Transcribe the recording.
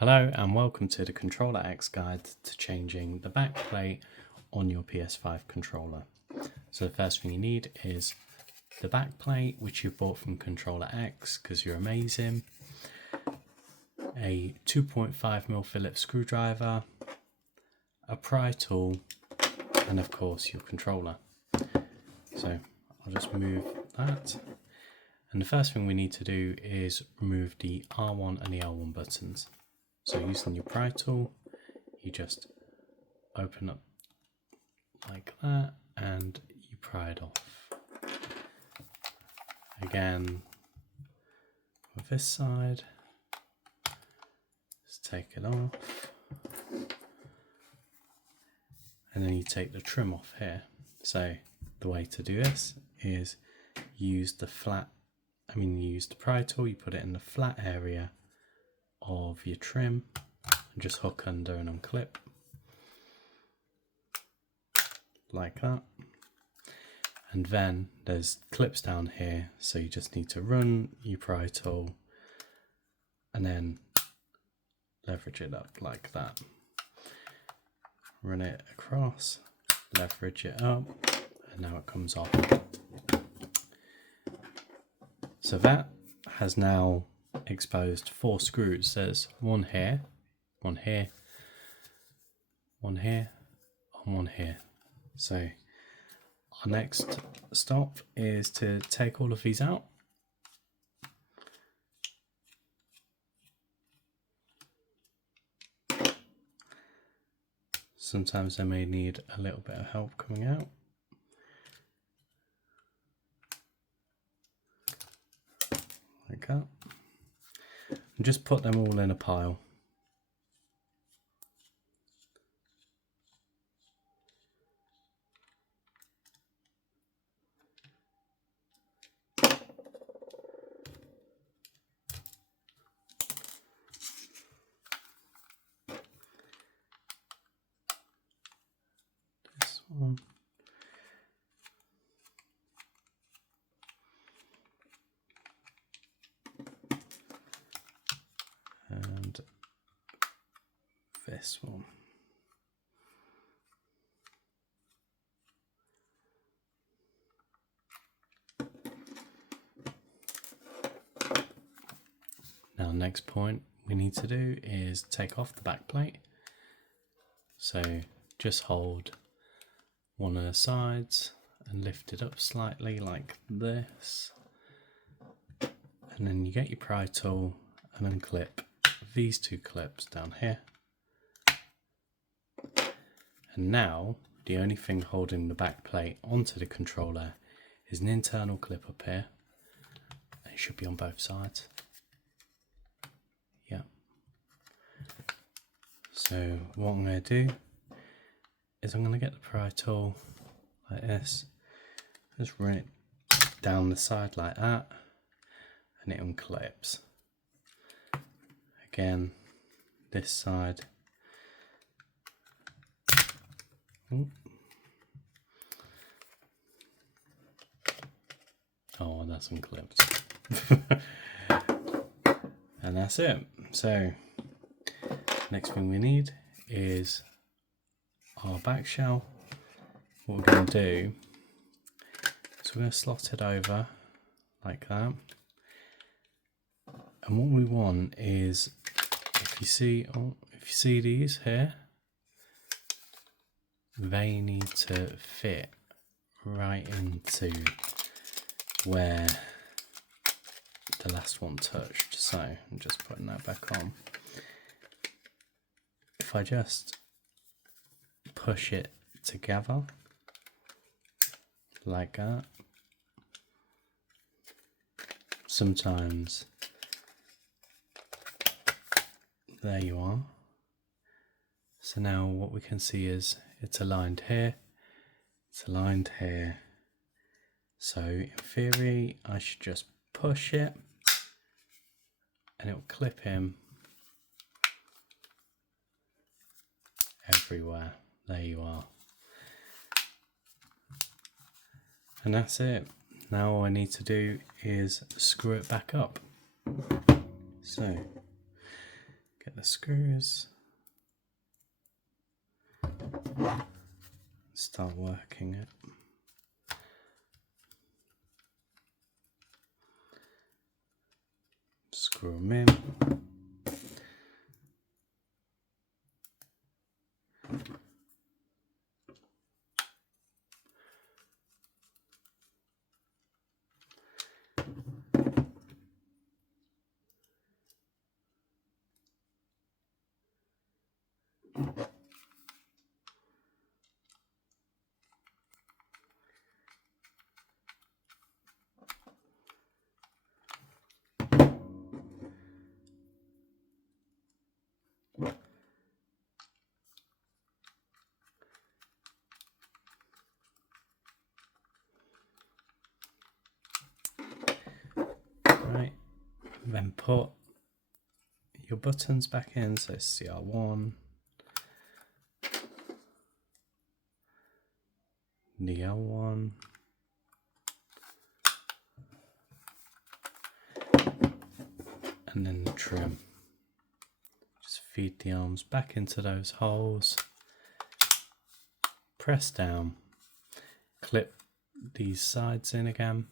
Hello and welcome to the Controller X guide to changing the backplate on your PS5 controller. So the first thing you need is the backplate, which you bought from Controller X because you're amazing, a 2.5mm Phillips screwdriver, a pry tool, and of course your controller. So I'll just move that. And the first thing we need to do is remove the R1 and the L1 buttons. So using your pry tool, you just open up like that and you pry it off. Again, with this side, just take it off. And then you take the trim off here. So the way to do this is use the use the pry tool, you put it in the flat area of your trim and just hook under and unclip like that. And then there's clips down here, so you just need to run your pry tool and then leverage it up like that. Run it across, leverage it up, and now it comes off. So that has now exposed 4 screws. There's one here, one here, one here, and one here. So our next stop is to take all of these out. Sometimes they may need a little bit of help coming out. Like that. And just put them all in a pile. This one. And this one. Now, next point we need to do is take off the back plate. So just hold one of the sides and lift it up slightly like this. And then you get your pry tool and unclip these 2 clips down here. And now the only thing holding the back plate onto the controller is an internal clip up here. It should be on both sides. Yeah. So what I'm going to do is I'm going to get the pry tool like this, just run it down the side like that, and it unclips. Again, this side. Ooh. Oh, that's unclipped. And that's it. So next thing we need is our back shell. What we're going to do is we're going to slot it over like that. And what we want is, if you see these here, they need to fit right into where the last one touched. So I'm just putting that back on. If I just push it together like that, sometimes, there you are. So now what we can see is it's aligned here, it's aligned here. So in theory I should just push it and it will clip in everywhere. There you are. And that's it. Now all I need to do is screw it back up. So the screws, start working it. Screw them in. Right, then put your buttons back in, so CR1, the L1, and then the trim. Just feed the arms back into those holes, press down, clip these sides in again,